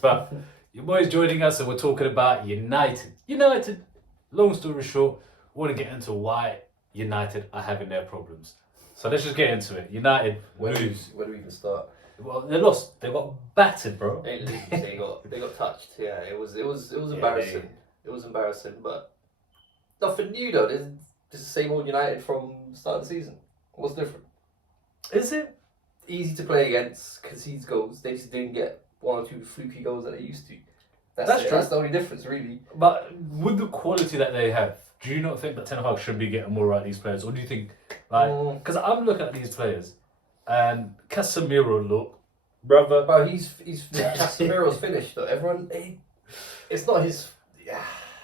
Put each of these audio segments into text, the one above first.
But your boys joining us and we're talking about United. United, long story short, we want to get into why United are having their problems. So let's just get into it. United lose. Where do we even start? Well, they lost. They got battered, bro. They got touched. Yeah, it was embarrassing. It was embarrassing, but nothing new though. This is the same old United from the start of the season. What's different? Is it? Easy to play against, concedes goals. They just didn't get one or two fluky goals that they used to. That's true. That's the only difference, really. But with the quality that they have, do you not think that Ten Hag should be getting more out of these players? Or do you think, because I'm looking at these players and Casemiro, look, brother. But he's Casemiro's finished though. It's not his. Yeah,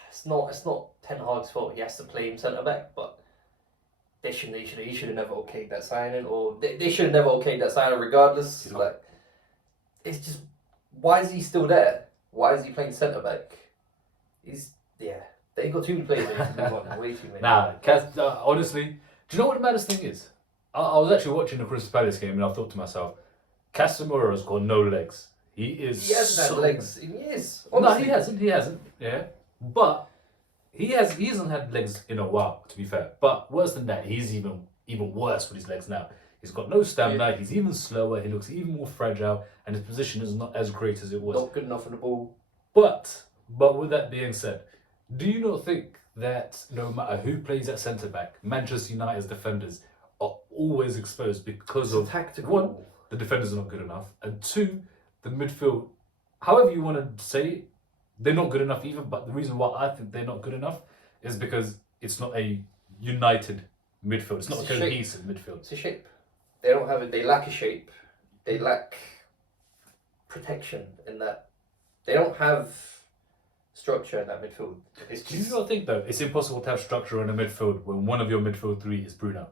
it's not Ten Hag's fault. He has to play him centre back, but he should have never okayed that signing, or they should have never okayed that signing regardless. Like, it's just, why is he still there? Why is he playing centre back? They got too many players. They need to move on. Way too many. Honestly, do you know what the maddest thing is? I was actually watching the Crystal Palace game and I thought to myself, Casemiro's got no legs. He hasn't had legs in years. Honestly. No, he hasn't. Yeah, but he hasn't had legs in a while. To be fair, but worse than that, he's even worse with his legs now. He's got no stamina. He's even slower. He looks even more fragile, and his position is not as great as it was. Not good enough on the ball. But with that being said, do you not think that no matter who plays at centre back, Manchester United's defenders are always exposed because of tactical. One, the defenders are not good enough, and two, the midfield, however you want to say it, they're not good enough either. But the reason why I think they're not good enough is because it's not a united midfield. It's not a cohesive midfield. It's a shape. They don't have it. They lack a shape. They lack protection in that. They don't have structure in that midfield. Do you not think though it's impossible to have structure in a midfield when one of your midfield three is Bruno?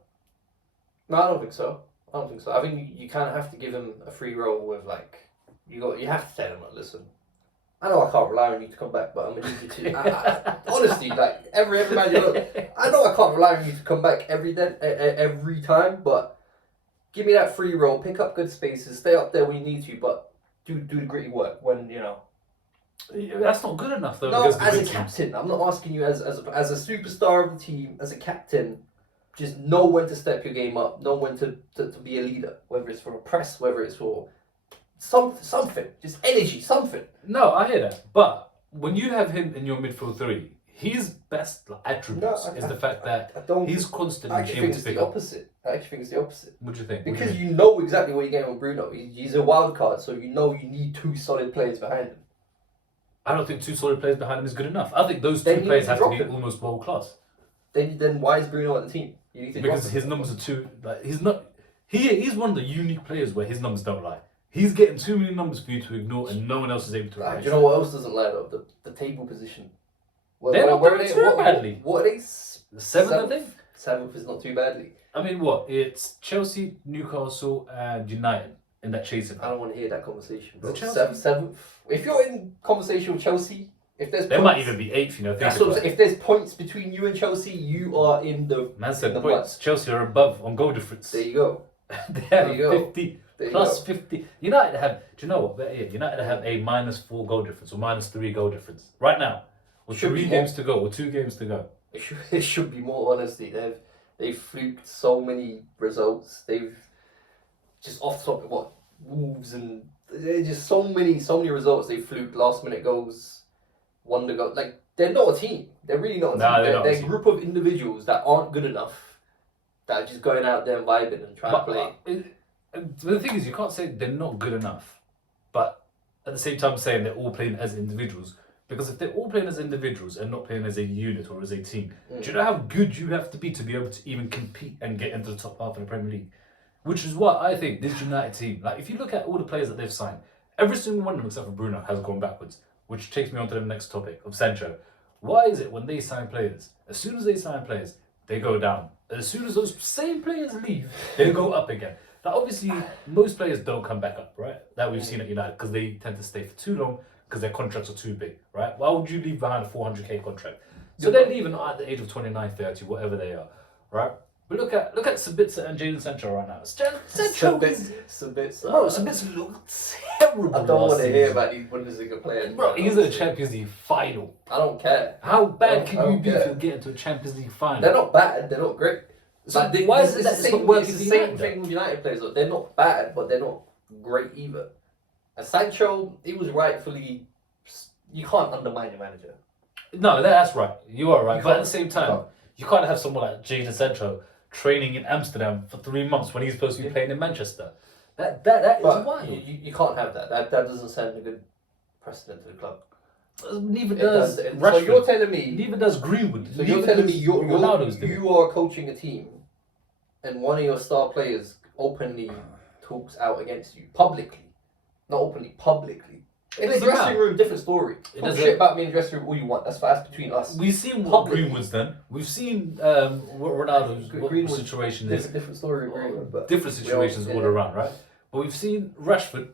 No, I don't think so. I think you kind of have to give him a free role with you have to tell him, listen, I know I can't rely on you to come back, but I'm gonna need you to. Honestly, like every man you look, I know I can't rely on you to come back every time, but give me that free role, pick up good spaces, stay up there when you need to, but do the gritty work when you know. That's not good enough though. No, as a captain, I'm not asking you as a superstar of the team, as a captain. Just know when to step your game up, know when to be a leader, whether it's for a press, whether it's for something, just energy, something. No, I hear that. But when you have him in your midfield three, his best attributes is the fact that he's constantly able to pick up. I actually think it's the opposite. What do you think? Because you know exactly what you're getting with Bruno. He's a wild card, so you know you need two solid players behind him. I don't think two solid players behind him is good enough. I think those two players have to be almost world class. Then why is Bruno on the team? Because his numbers are too he's not. He's one of the unique players where his numbers don't lie. He's getting too many numbers for you to ignore, and no one else is able to. Do you know what else doesn't lie though? The table position. They're not doing too badly. What are they? Seventh, I think. Seventh is not too badly. I mean, what? It's Chelsea, Newcastle, and United in that chasing. I don't want to hear that conversation. Bro. Chelsea? Seventh. If you're in conversation with Chelsea, if there's they might even be eighth. You know, if there's points between you and Chelsea, you are in the. Man said the points. Chelsea are above on goal difference. There you go. They have 50 plus 50. United have. Do you know what? United have a -4 goal difference or -3 goal difference right now. With 3 games to go or 2 games to go. It should be more, honestly. They've fluked so many results. They've just off the top of Wolves, and there's just so many results they fluked. Last minute goals, won the goal. Like, they're not a team. They're really not a team. They're a group of individuals that aren't good enough, that are just going out there and vibing and trying to play. The thing is, you can't say they're not good enough, but at the same time saying they're all playing as individuals. Because if they're all playing as individuals and not playing as a unit or as a team, do you know how good you have to be able to even compete and get into the top half of the Premier League? Which is what I think this United team, like if you look at all the players that they've signed, every single one of them except for Bruno has gone backwards, which takes me on to the next topic of Sancho. Why is it when they sign players, as soon as they sign players, they go down? As soon as those same players leave, they go up again. Now obviously, most players don't come back up, right? That we've seen at United, because they tend to stay for too long, because their contracts are too big, right? Why would you leave behind a 400k contract? So they're leaving at the age of 29, 30, whatever they are, right? But look at Sabitzer and Jadon Sancho right now. Sancho is Sabitzer. bro. Sabitzer looked terrible. I don't want to hear season. about these Bundesliga players. Bro, he's in a Champions League final. I don't care. How I bad don't can you be care. if you get into a Champions League final? They're not bad. They're not great. So Like, why is it it's that the it's same, not working it's for the same United? thing with United players. Though. They're not bad, but they're not great either. And Sancho, he was rightfully. You can't undermine your manager. No, that's right. You are right. You But at can't- the same you time, can't. you can't have someone like Jadon Sancho training in Amsterdam for 3 months when he's supposed to be playing in Manchester. That is But wild. you can't have that. That doesn't send a good precedent to the club. Neither It does does. So Rashford. you're telling me. Neither does Greenwood. So you're Neither telling me does Ronaldo's doing it. you are coaching a team, and one of your star players openly talks out against you publicly, not openly, publicly. In the doesn't dressing matter. room, different story. It Talk doesn't- shit about me in the dressing room all you want. That's between us. We've seen what Publicly. Greenwood's done. We've seen what Ronaldo's what Greenwood's situation is. Different story. Greenwood, but Different situations all around, right? But we've seen Rashford.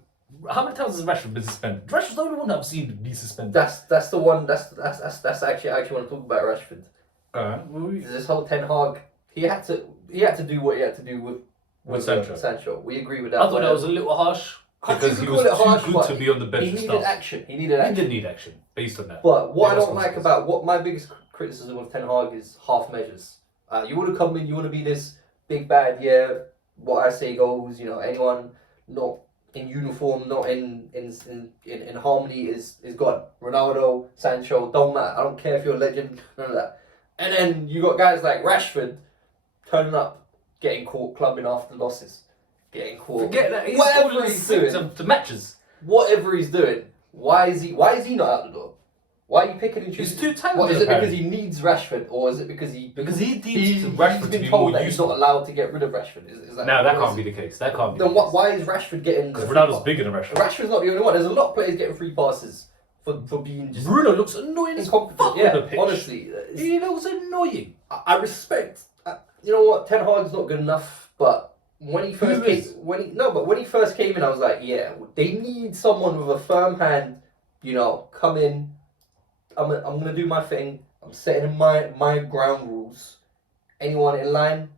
How many times has Rashford been suspended? Rashford's the only one I've seen be suspended. That's the one. That's actually I actually want to talk about Rashford. Alright, This whole Ten Hag, he had to do what he had to do with Sancho. Sancho. We agree with that. I thought that was a little harsh because he was too good to be on the bench He and needed stuff. action. He needed He action. did need action based on that. But what I There was don't like consequences. about what my biggest criticism of Ten Hag is half measures. You want to come in, you want to be this big bad, yeah. What I say goes. You know, anyone not in uniform, not in harmony is gone. Ronaldo, Sancho, don't matter. I don't care if you're a legend, none of that. And then you got guys like Rashford turning up, getting caught clubbing after losses, getting caught. Forget that. He's Whatever calling he's sick doing. to matches. Whatever he's doing, why is he not out the door? Why are you picking and He's choosing? too talented. What, is it because apparently. he needs Rashford, or is it because he Because he he's deems Rashford to been be told more that he's useful. not allowed to get rid of Rashford? Is that No, that what can't is- be the case. That can't be. Then the what? case. Why is Rashford getting? Because the Ronaldo's free bigger than pass? Rashford. Rashford's not the only one. There's a lot of players getting free passes for being just Bruno looks annoying as fuck incompetent. on Yeah, the pitch. honestly, He looks annoying. I respect. You know what? Ten Hag's not good enough, but when he first Who came, is? when he first came in, I was like, yeah, they need someone with a firm hand. You know, come in. I'm gonna do my thing. I'm setting my ground rules. Anyone in line,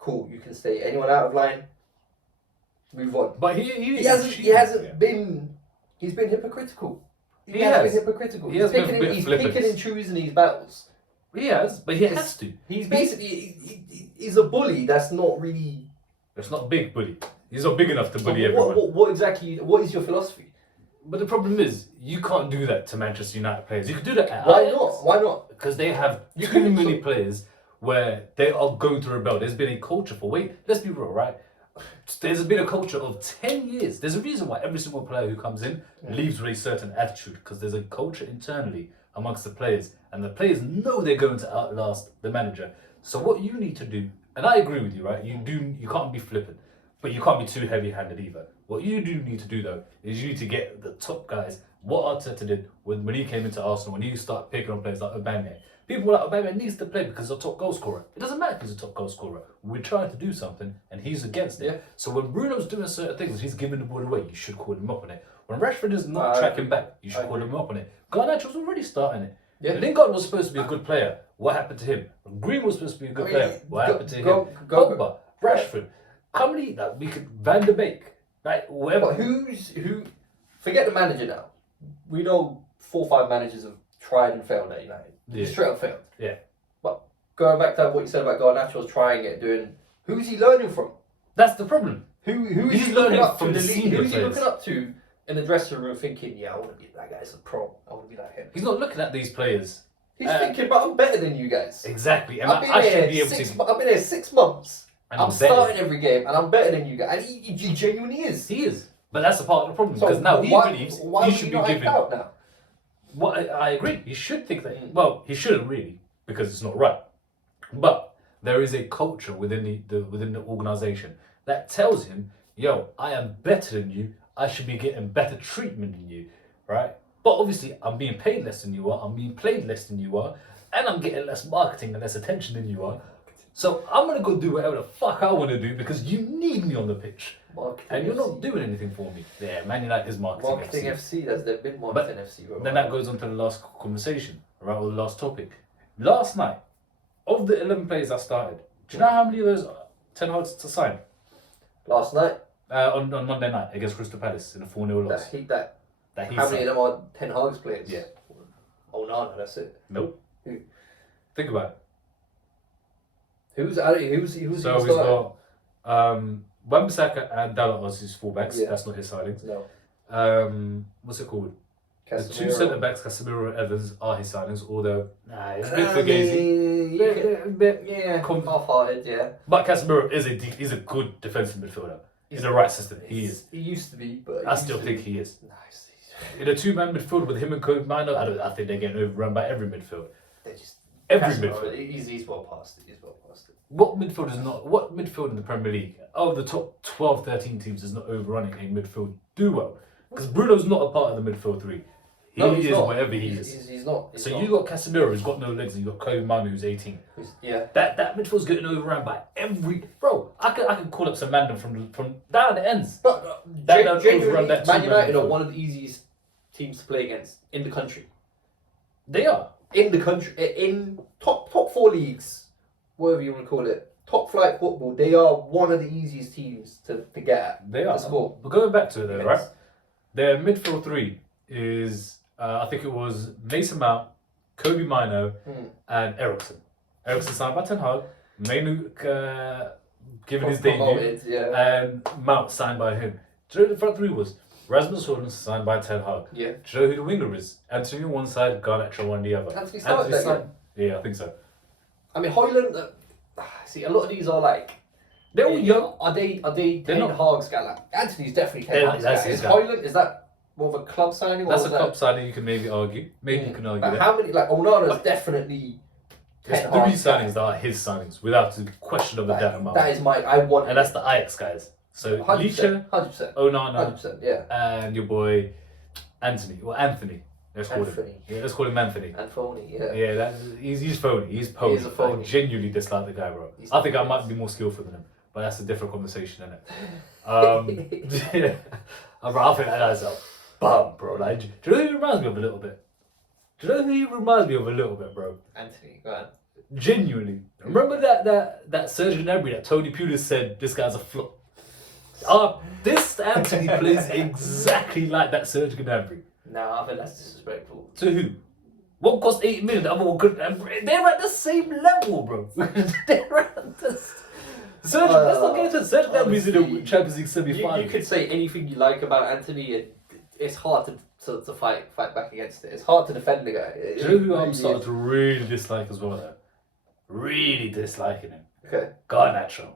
cool, you can stay. Anyone out of line, move on. But He hasn't been. He's been hypocritical. He has has. been hypocritical. He He's has been a picking, bit he's flippant. picking and choosing these battles. He has, but he has to. He's basically he's a bully. That's not really. It's not big bully. He's not big enough to So bully everyone. what exactly? What is your philosophy? But the problem is, you can't do that to Manchester United players. You can do that at Why Ajax, not? Why not? because they have You too can- many so- players where they are going to rebel. There's been a culture for let's be real, right? There's been a culture of 10 years. There's a reason why every single player who comes in leaves with a certain attitude, because there's a culture internally amongst the players, and the players know they're going to outlast the manager. So what you need to do, and I agree with you, right? You can't be flippant, but you can't be too heavy-handed either. What you do need to do though is you need to get the top guys. What Arteta did when he came into Arsenal, when he started picking on players like Aubameyang, people were like, Aubameyang needs to play because he's a top goal scorer. It doesn't matter if he's a top goal scorer. We're trying to do something, and he's against it. Yeah. So when Bruno's doing certain things, he's giving the ball away. You should call him up on it. When Rashford is not I tracking agree. back, you should I call him up on it. Garnacho's already starting it. Yeah. Lingard was supposed to be a good player. What happened to him? Green was supposed to be a good player. What happened to him? Pogba, Rashford. How many that we could Van der Beek, like whoever. But who? Forget the manager now. We know 4 or 5 managers have tried and failed at United. Yeah. Straight up failed. Yeah. But going back to what you said about Garnacho's trying it, doing. Who's he learning from? That's the problem. Who is He's he looking learning up from to? the The league? senior Who's he players. looking up to in the dressing room, thinking, yeah, I want to be that guy's a pro. I want to be like him. He's not looking at these players. He's thinking, but I'm better than you guys. Exactly. And I've been I should here be able to. I've been here 6 months. And I'm better. starting every game, and I'm better than you guys. And he genuinely is. He is. But that's a part of the problem. So Because now he why believes would he should be not given. act out now? Well, I agree. He should think that. Well, he shouldn't really, because it's not right. But there is a culture within the organization that tells him, "Yo, I am better than you. I should be getting better treatment than you, right?" But obviously, I'm being paid less than you are. I'm being played less than you are, and I'm getting less marketing and less attention than you are. So I'm gonna go do whatever the fuck I want to do because you need me on the pitch, Marketing and you're FC. not doing anything for me. Yeah, Man United is marketing Marketing FC. FC. There's been marketing FC. Bro. Then that goes on to the last conversation, right, or the last topic. Last night, of the 11 players I started, Do you know how many of those Ten Hag's to sign? Last night, On Monday night against Crystal Palace in a 4-0 loss. that That he how many signed. of them are Ten Hag's players? Yeah. Oh no, that's it. Nope. Who? Think about it. Who's So we've got Wan-Bissaka and Dalot as his fullbacks. Yeah. That's not his signings. No. What's it called? Casemiro. The two centre backs, Casemiro and Evans, are his signings. Although it's a bit fugazi. Yeah, half-hearted. Yeah. But Casemiro is a good defensive midfielder. In the right system, he is. He used to be, but I still think he is. Nice. In a two-man midfield with him and Kobe Mino, I think they're getting overrun by every midfield. They're just Every Casemiro, midfield. He's well past it. He's well past it. What midfield in the Premier League of the top 12, 13 teams is not overrunning a midfield duo? Because Bruno's not a part of the midfield three. He He's is not. whatever he is. He's not. He's So not. you got Casemiro who's got no legs, and you got Kobe Manu who's 18. Yeah. That midfield's getting overrun by every bro. I can call up some random from down the ends. But overrun that Man two-man United are midfield. one of the easiest teams to play against in the country. They are. In the country, in top four leagues, whatever you want to call it, top flight football, they are one of the easiest teams to get at. They are. To score. But going back to it though, Yes. right? Their midfield three is I think it was Mason Mount, Kobe Mino, and Ericsson. Ericsson signed by Ten Hag, Mainu given his debut, Promoted, yeah. and Mount signed by him. Do you know who the front three was? Rasmus Højlund signed by Ten Hag. Yeah. Do you know who the winger is? Anthony on one side, Garnacho on the other. Anthony started that signed. Yeah, I think so. I mean, Højlund. See, a lot of these are like. They're all young. Are they They're Ten not- Hag's guy? Like Anthony's definitely They're- Ten Hag's guy. that's his Is guy. Højlund, is that more of a club signing? That's or a is that, club signing you can maybe argue. Maybe you can argue But that. how many? Like Onana's definitely. There's Ten three Hag's guy. signings that are his signings, without a question of a doubt amount. That is my. I want. And that's the Ajax guys. So 100%. Licha, 100%. Onana, 100%. Yeah. and your boy Anthony. Well, Anthony. Let's call him. Anthony. Yeah, let's call him Anthony. And phony. Yeah. Yeah, he's phony. He's phony. He is a phony. I genuinely dislike the guy, bro. He's I think I phony. might be more skillful than him, but that's a different conversation, isn't it? Yeah. I think that guy's a bum, bro. Like, do you know who he reminds me of a little bit? Do you know who he reminds me of a little bit, bro? Anthony. Go on. Genuinely. Remember that Serge Gnabry that Tony Pulis said this guy's a flop? This Anthony plays exactly like that Serge Gnabry. No, I think that's disrespectful. To who? One cost 8 million, the other one could. They're at the same level, bro. They're at the. Serge, let's not get into it. Serge Gnabry's in the honestly, Champions League semi-final. You could say anything you like about Anthony, and it's hard to fight back against it. It's hard to defend the guy. Do you know who I'm starting to really dislike as well, though? Really disliking him. Okay. Garnacho.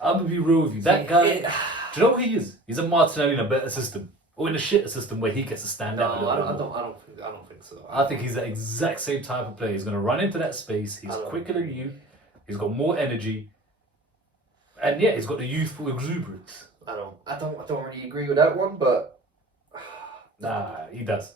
I'm gonna be real with you. That guy. Do you know what he is? He's a Martinelli in a better system, or in a shitter system where he gets to stand No, out. a little bit more. I don't think so. I think he's the exact same type of player. He's gonna run into that space. He's quicker than you. He's got more energy, and yeah, he's got the youthful exuberance. I don't really agree with that one, but Nah, he does.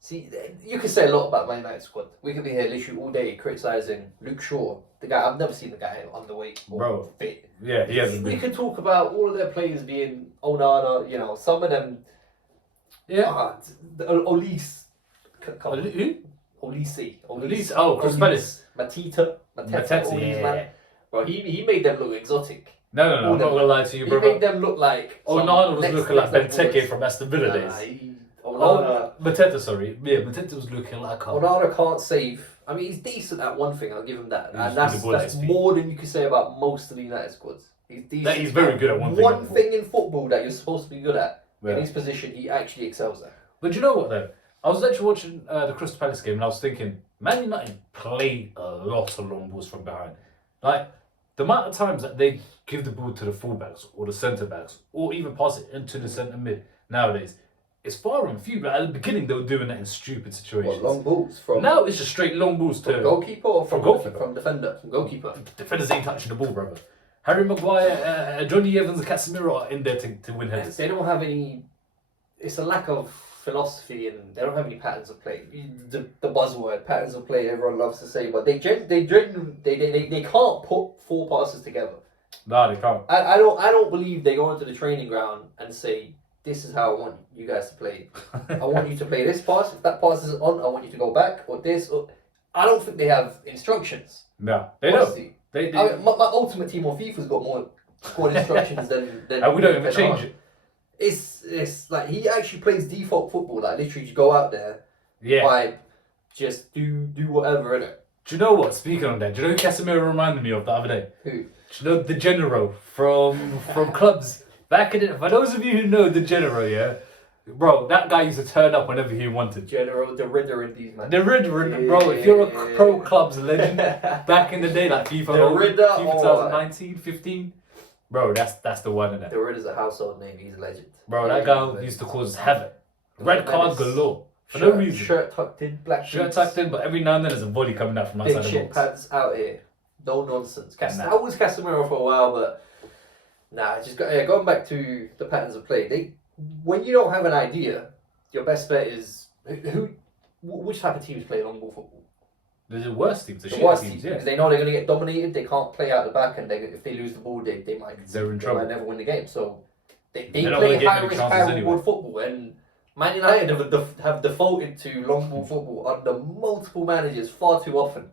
see, you can say a lot about Man United squad. We could be here literally all day criticizing Luke Shaw, the guy. I've never seen the guy underweight or Bro. fit. Yeah, he hasn't We been. could talk about all of their players being Onana, you know, some of them. Yeah. Olise. Who? Olise. Olise. Oh, Chris Pettis. Mateta, Mateta, Olise, yeah. man. Well, he made them look exotic. No, All I'm not them. gonna lie to you, He bro. made them look like. Onana was looking like Benteke from Aston Villa days. Onana. Mateta, sorry. Yeah, Mateta was looking like a... Onana can't save. I mean, he's decent at one thing. I'll give him that, He's and good at ball that's speed. more than you can say about most of the United squads. He's decent. He's very good at one thing. One thing in football that you're supposed to be good at Yeah. in his position, he actually excels at. But you know what though? I was actually watching the Crystal Palace game and I was thinking, Man United play a lot of long balls from behind. Like, the amount of times that they give the ball to the fullbacks or the centre backs or even pass it into the centre mid nowadays, it's far and few. But at the beginning, they were doing that in stupid situations. What, long balls from Now it's just straight long balls to goalkeeper or from goalkeeper. From defender, from goalkeeper. defenders ain't touching the ball, brother. Harry Maguire, Johnny Evans, and Casemiro are in there to win headers. They don't have any. It's a lack of philosophy, and they don't have any patterns of play. The buzzword patterns of play everyone loves to say, but they can't put four passes together. Nah, they can't. I don't believe they go into the training ground and say, this is how I want you guys to play. I want you to play this pass. If that pass isn't on, I want you to go back or this. Or... I don't think they have instructions. No, they don't. Honestly. They I mean, my ultimate team on FIFA's got more squad instructions than and we don't even than change ours. it. It's like he actually plays default football. Like literally, you go out there, Yeah. vibe, just do whatever in it. Do you know what? Speaking on that, do you know who Casemiro reminded me of the other day? Who? Do you know the Genero from clubs back in it? For those of you who know the Genero, yeah, bro, that guy used to turn up whenever he wanted. General the Ridder in these man. The Ridder, bro. If you're a pro clubs legend back in the day, like FIFA, The Ridder, FIFA 2019, 15, bro, that's the one in there. The Ridder's a household name. He's a legend. Bro, that guy used to cause havoc. Red card galore. For shirt, no reason. Shirt tucked in, black Shirt boots, tucked in, but every now and then there's a body coming out from big outside the shit box. pants out here. No nonsense. Nah. I was Casemiro for a while, but nah. Just going back to the patterns of play. When you don't have an idea, your best bet is which type of teams play long ball football? The worst teams, the shit worst teams, because yeah. they know they're going to get dominated. They can't play out the back, and if they lose the ball, they might They're in trouble. might never win the game. So they They're not play gonna get high many risk, chances high reward anyway. football, and Man United have defaulted to long ball football under multiple managers far too often.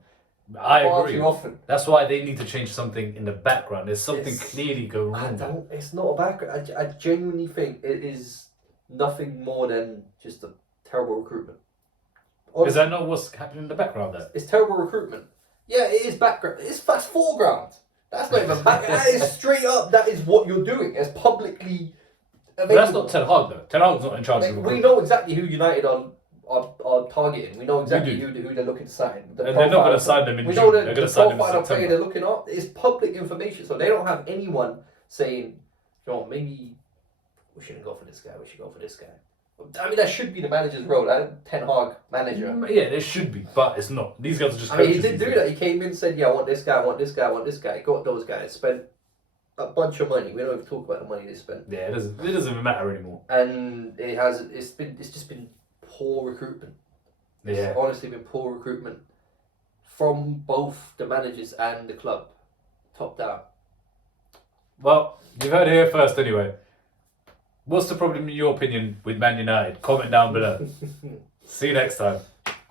I Far agree. too often. That's why they need to change something in the background. There's something It's- clearly going wrong. It's not a background. I genuinely think it is nothing more than just a terrible recruitment. Is Honestly, that not what's happening in the background there? it's terrible recruitment. Yeah, it is background. That's foreground. That's not even back. That is straight up. That is what you're doing. It's publicly But that's available. not Ten Hag though. Ten Hag's not in charge of Like, we recruitment. know exactly who United are targeting. We know exactly do. who they're looking to sign. The And they're not profile going to of- sign them in We June. know They're that going the to sign them in profile of player September. they're looking at is public information, so they don't have anyone saying, you know, maybe we shouldn't go for this guy. We should go for this guy. I mean, that should be the manager's role. Ten Hag manager. Yeah, there should be, but it's not. These guys are just I mean, coaches. he did these do days. that. He came in, said, "Yeah, I want this guy, I want this guy, I want this guy." Got those guys. Spent a bunch of money. We don't even talk about the money they spent. Yeah, it doesn't even matter anymore. And it's just been poor recruitment. It's Yeah. honestly been poor recruitment from both the managers and the club, top down. Well, you've heard it here first anyway. What's the problem in your opinion with Man United? Comment down below. See you next time.